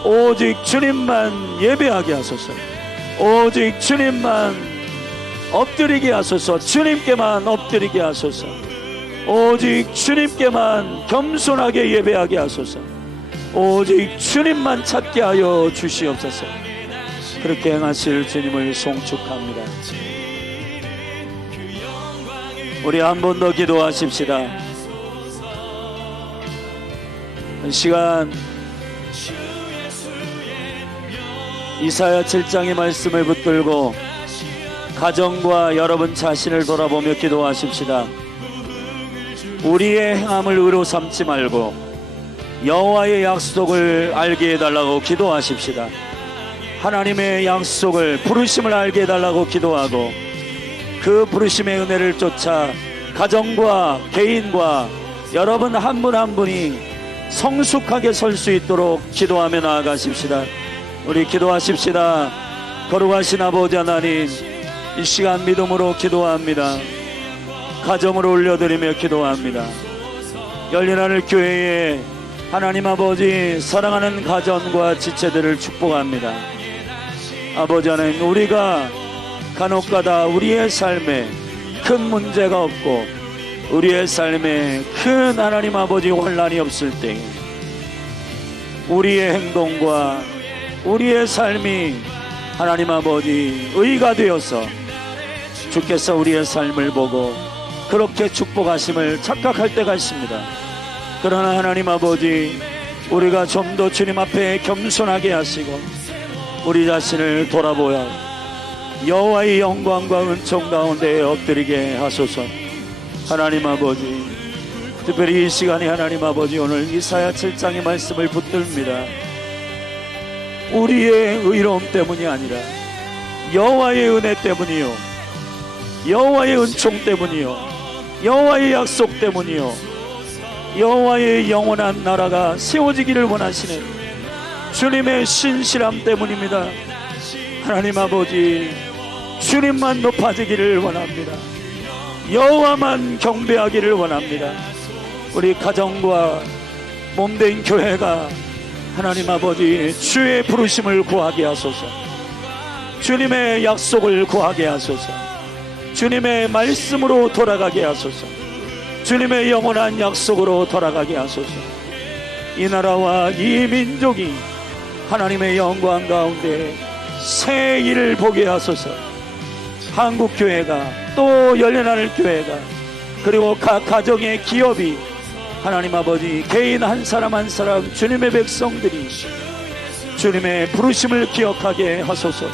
오직 주님만 예배하게 하소서. 오직 주님만 엎드리게 하소서. 주님께만 엎드리게 하소서. 오직 주님께만 겸손하게 예배하게 하소서. 오직 주님만 찾게 하여 주시옵소서. 그렇게 행하실 주님을 송축합니다. 우리 한 번 더 기도하십시다. 이 시간 이사야 7장의 말씀을 붙들고 가정과 여러분 자신을 돌아보며 기도하십시다. 우리의 행함을 의로 삼지 말고 여호와의 약속을 알게 해달라고 기도하십시다. 하나님의 약속을, 부르심을 알게 해달라고 기도하고, 그 부르심의 은혜를 쫓아 가정과 개인과 여러분 한 분 한 분이 성숙하게 설 수 있도록 기도하며 나아가십시다. 우리 기도하십시다. 거룩하신 아버지 하나님, 이 시간 믿음으로 기도합니다. 가정을 올려드리며 기도합니다. 열린 하늘 교회에 하나님 아버지 사랑하는 가정과 지체들을 축복합니다. 아버지 하나님, 우리가 간혹가다 우리의 삶에 큰 문제가 없고 우리의 삶에 큰 하나님 아버지 혼란이 없을 때 우리의 행동과 우리의 삶이 하나님 아버지 의가 되어서 주께서 우리의 삶을 보고 그렇게 축복하심을 착각할 때가 있습니다. 그러나 하나님 아버지, 우리가 좀 더 주님 앞에 겸손하게 하시고 우리 자신을 돌아보아 여호와의 영광과 은총 가운데 엎드리게 하소서. 하나님 아버지, 특별히 이 시간에 하나님 아버지 오늘 이사야 7장의 말씀을 붙듭니다. 우리의 의로움 때문이 아니라 여호와의 은혜 때문이요, 여호와의 은총 때문이요, 여호와의 약속 때문이요, 여호와의 영원한 나라가 세워지기를 원하시는 주님의 신실함 때문입니다. 하나님 아버지, 주님만 높아지기를 원합니다. 여호와만 경배하기를 원합니다. 우리 가정과 몸된 교회가 하나님 아버지 주의 부르심을 구하게 하소서. 주님의 약속을 구하게 하소서. 주님의 말씀으로 돌아가게 하소서. 주님의 영원한 약속으로 돌아가게 하소서. 이 나라와 이 민족이 하나님의 영광 가운데 새 일을 보게 하소서. 한국교회가, 또 열린하늘 교회가, 그리고 각 가정의 기업이 하나님 아버지 개인 한 사람 한 사람 주님의 백성들이 주님의 부르심을 기억하게 하소서.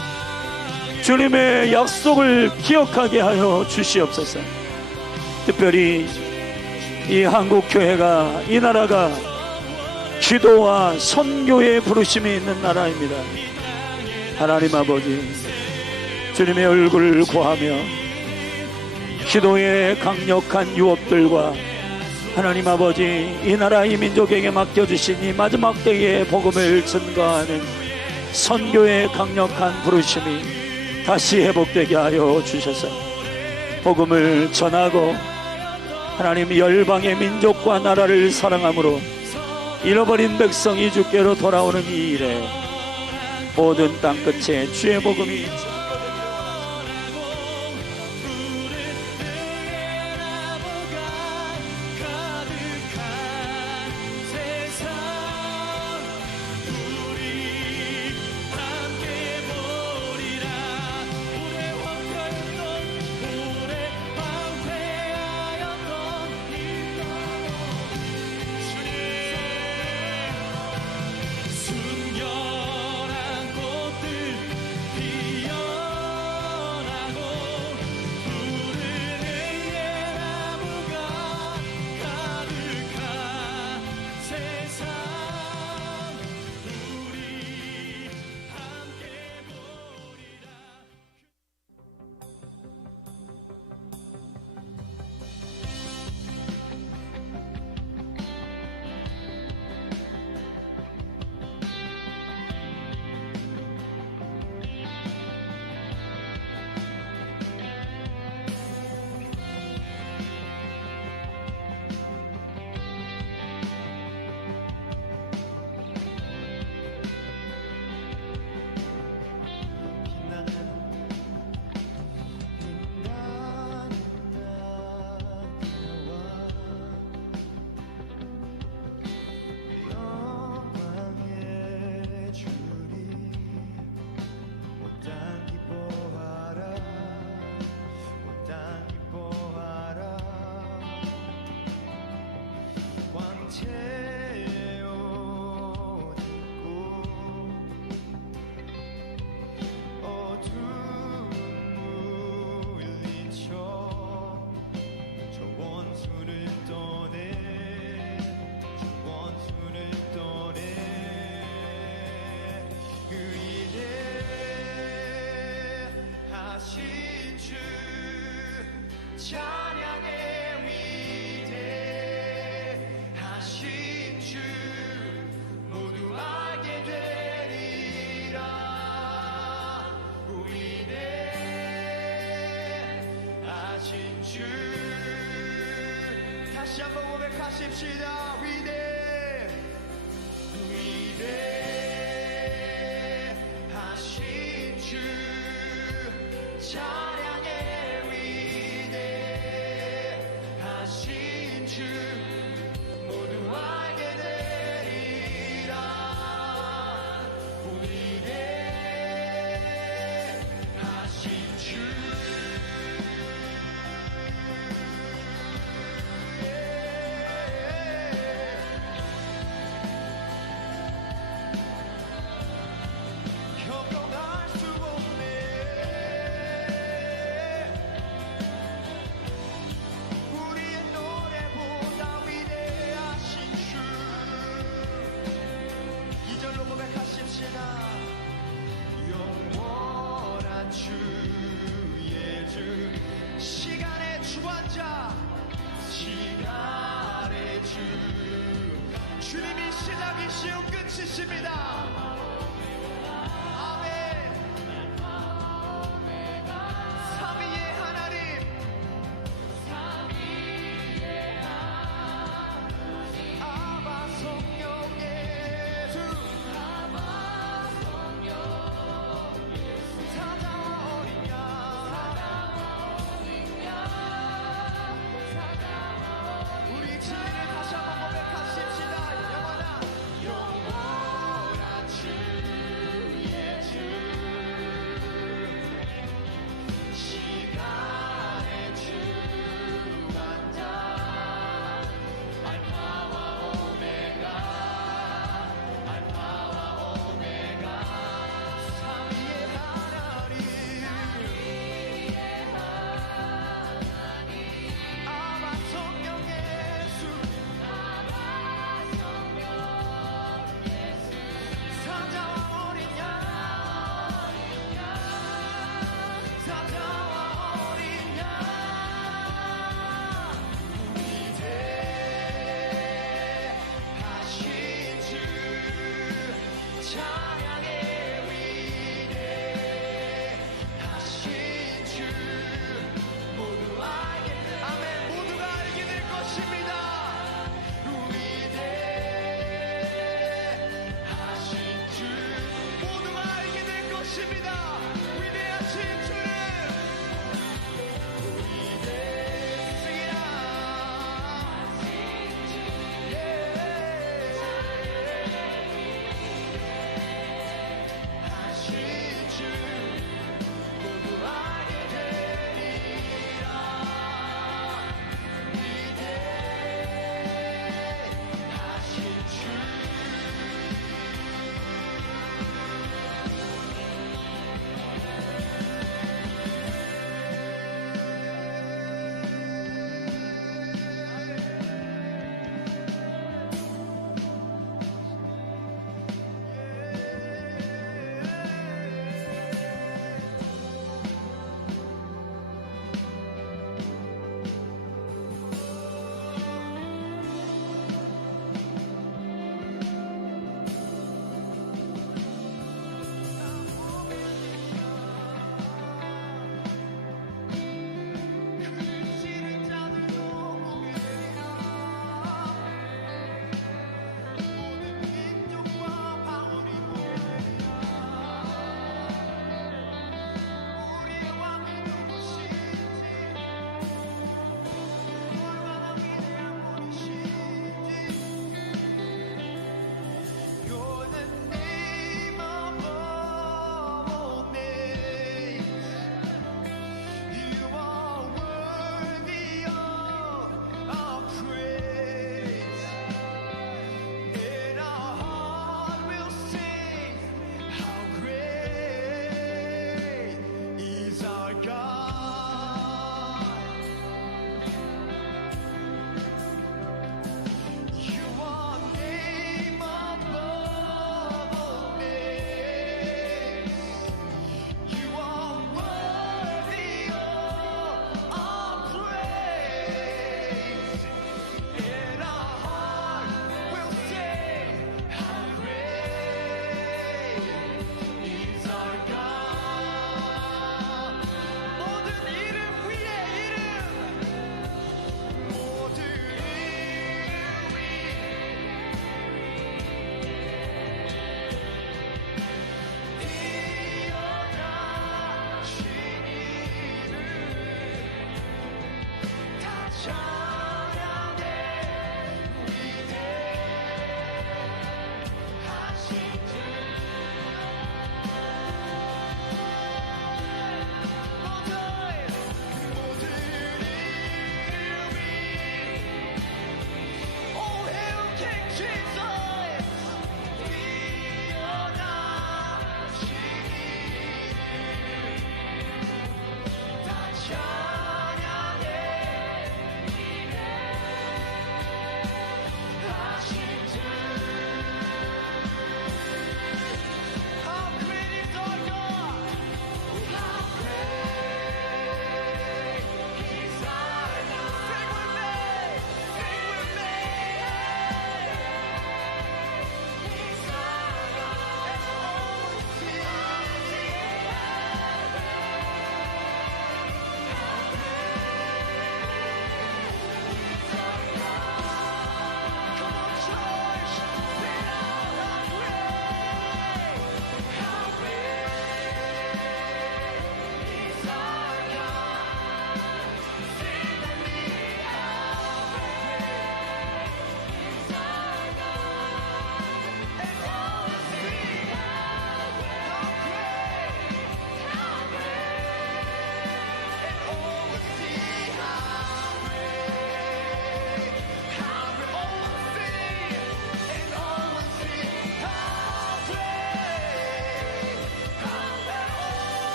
주님의 약속을 기억하게 하여 주시옵소서. 특별히 이 한국교회가, 이 나라가 기도와 선교의 부르심이 있는 나라입니다. 하나님 아버지, 주님의 얼굴을 구하며 기도의 강력한 유업들과 하나님 아버지 이 나라 이 민족에게 맡겨주신 이 마지막 때의 복음을 전가하는 선교의 강력한 부르심이 다시 회복되게 하여 주셔서 복음을 전하고 하나님 열방의 민족과 나라를 사랑함으로 잃어버린 백성이 주께로 돌아오는 이 일에 모든 땅끝에 주의 복음이 다시 한번 고백하십시다. 위대하신 주 찬양의 위대하신 주 모두 알게 되리라. 위대하신 주 주님이 시작이시오 끝이십니다. 아멘. 삼위의 하나님, 아바 성령 예수, 사자와 어린 양, 우리 진리를 다시 한번 고백하십시다. 영원한 영원한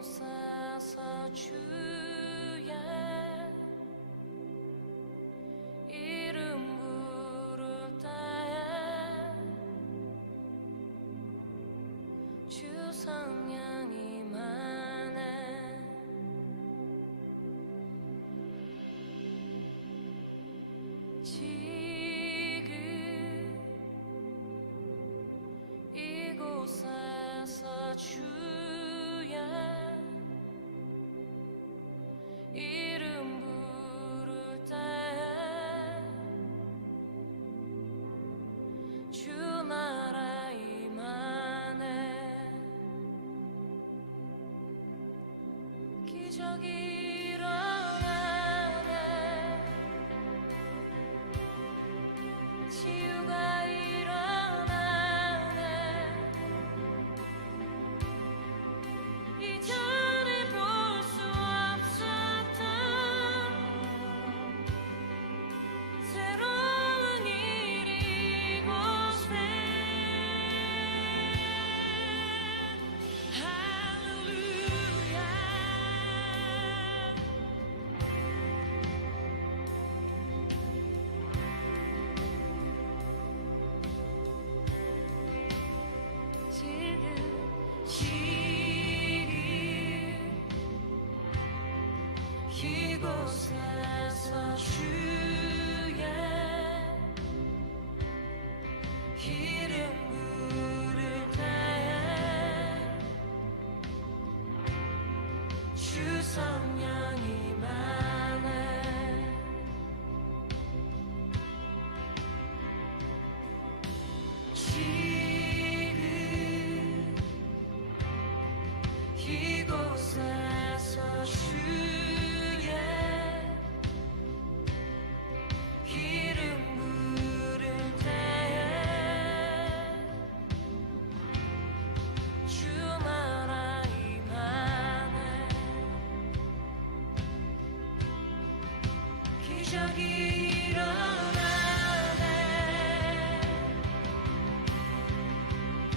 이곳에서 주의 이름 부를 때에 주 성령이 임하네. 지금 이곳에서 주의 이름 부를 때에 주 나라 임하네. 기적이 일어나네. 치유가 일어나네. 이전에 볼 수 없었던 새로운 일이 이곳에. 할렐루야. 이곳에서 주의 이름 부를 때에 주 성령이 임하네. 지금 이곳에서 주의 이름 부를 때에 주 나라 임하네. 기적이 일어나네.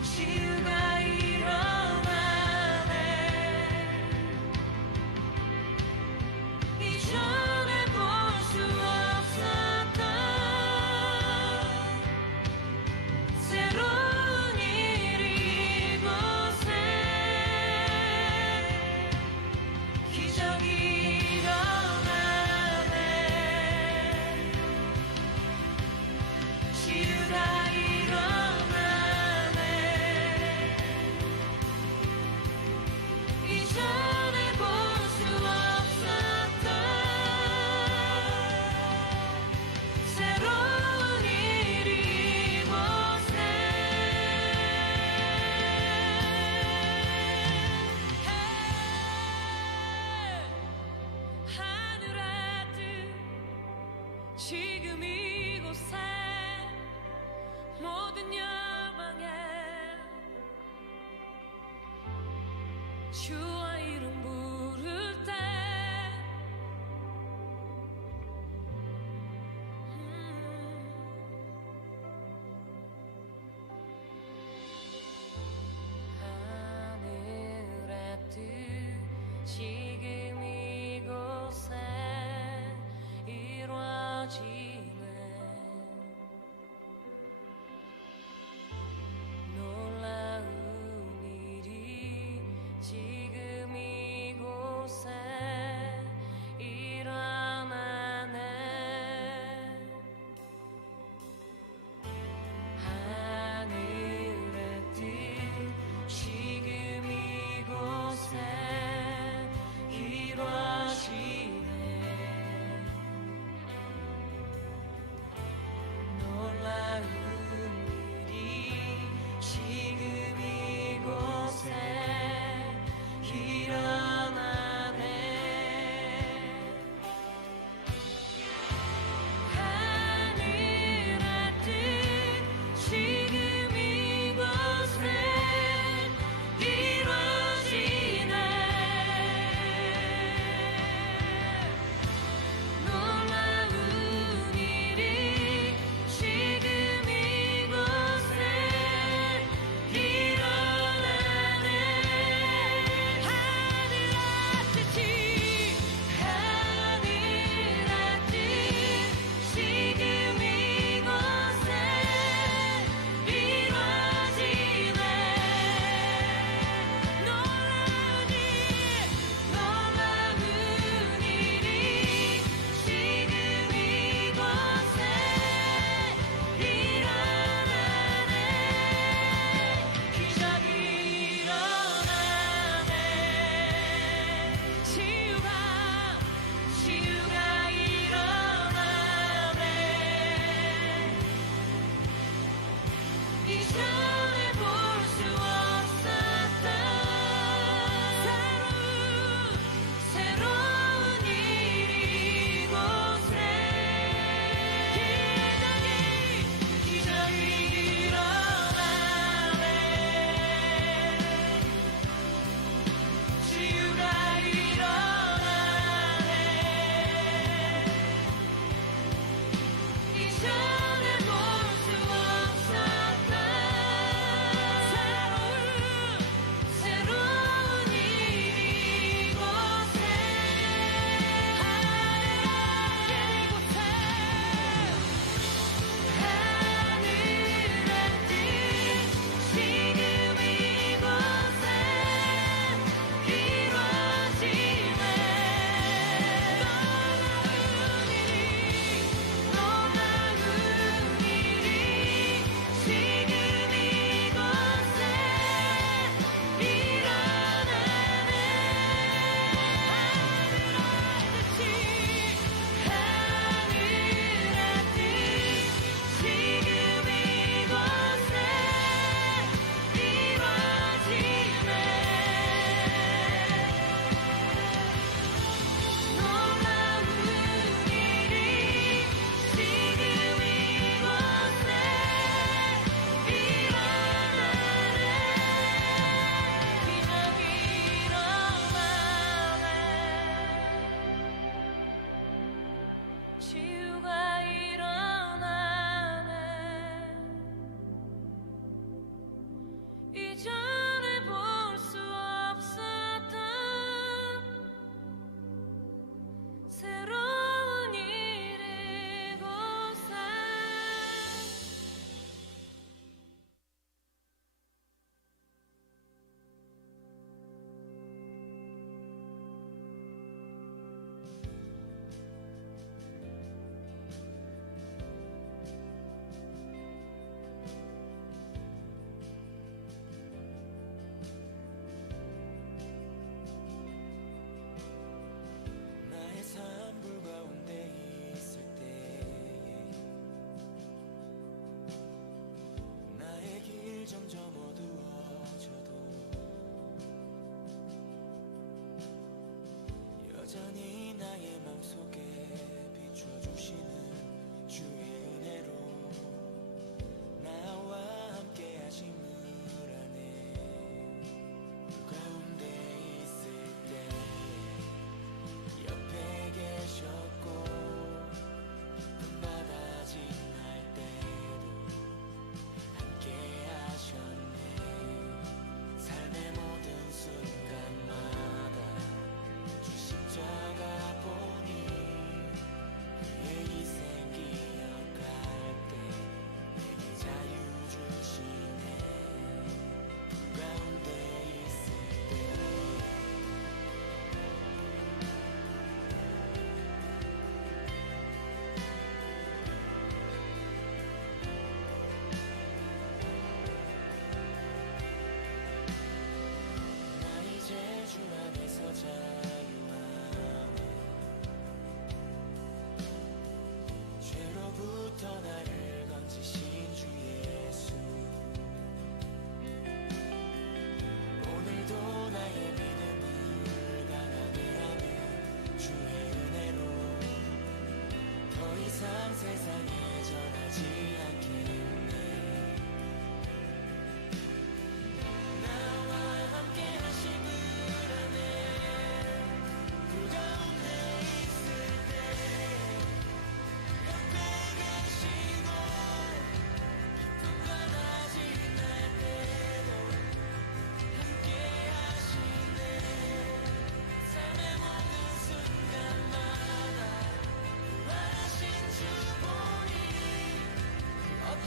치유가 일어나네. 이전에 볼 수 없었던 새로운 일이 이곳에. 기적이 일어나네. 치유가 일어나네. 이전에 볼 수 없었던 새로운 일이 이곳에. 하늘의 뜻 지금 이곳에 모든 열방에 주의 이름 부를 때 하늘의 뜻 지금 이곳에 이루어지네. 놀라운 일이 지금 여전히 나의 맘속에 비춰주시는 주의 은혜로 나와 함께 하심을 아네. 가운데 있을 때 옆에 계셨고 밤마다 지날 때도 함께 하셨네. 삶의 모든 순간마다 주 십자가 보니 그의 희생 기억할 때 내게 자유 주시네. 그 가운데 있을 때 나 이제 주 안에서 자유하네. 죄로부터 나를 건지신 주 예수, 오늘도 나의 믿음을 강하게 하는 주의 은혜로 더 이상 세상에 전하지 않겠네. 나와 함께 하심을 아네. 그 가운데 있을 때 옆에 계시고 기쁨마다 지날 때도 함께 하시네. 삶의 모든 순간마다 구하신 주 보니 그 어떤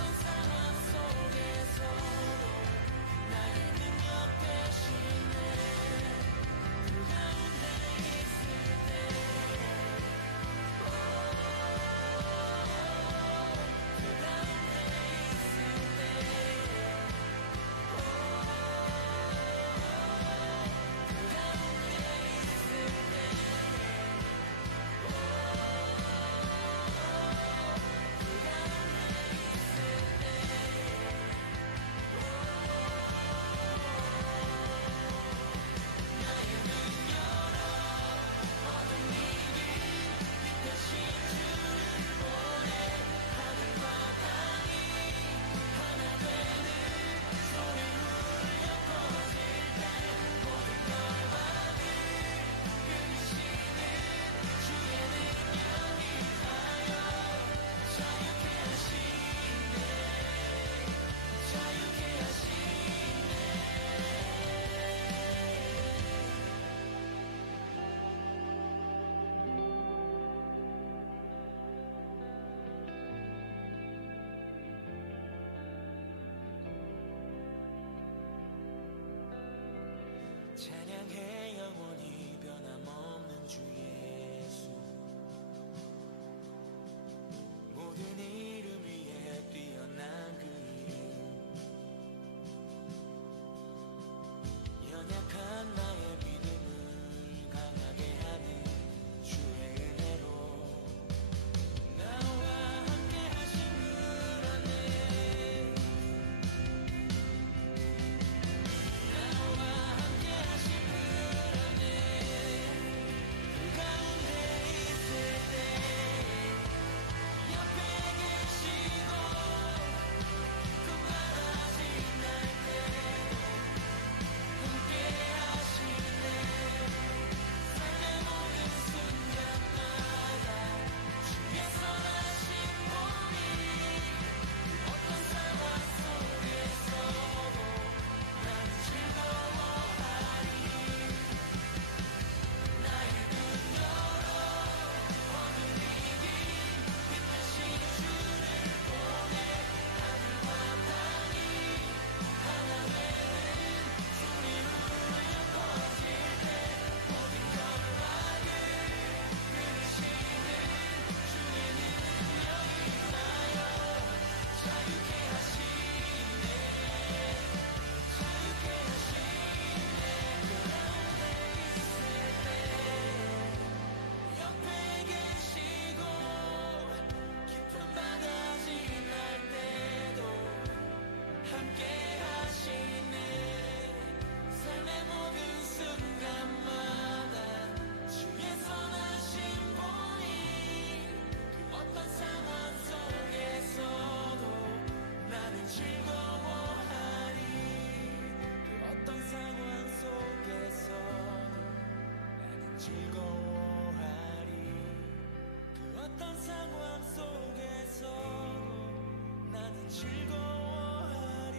즐거워하리.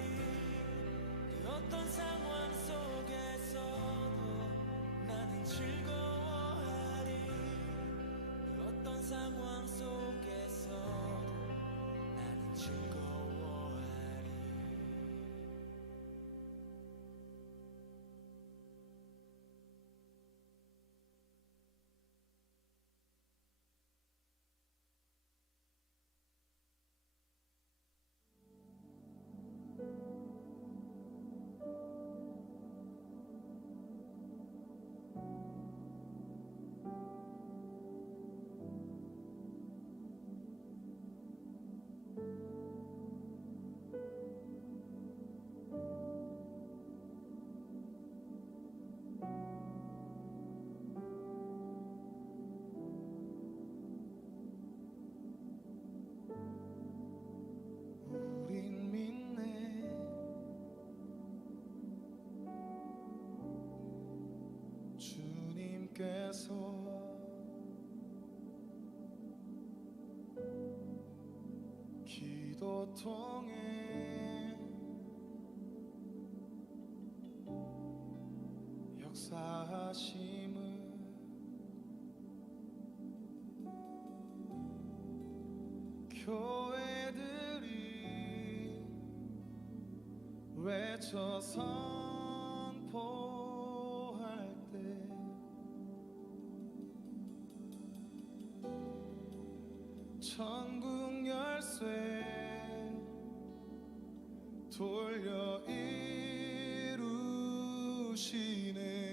그 어떤 상황 속에서도 나는 즐거워하리. 그 어떤 상황 속에서도 나는 즐거워하리. 우린 믿네. 주님께서 기도 통해 역사하심을 교회들이 외쳐 선포할 때 천국 열쇠 돌려 이루시네.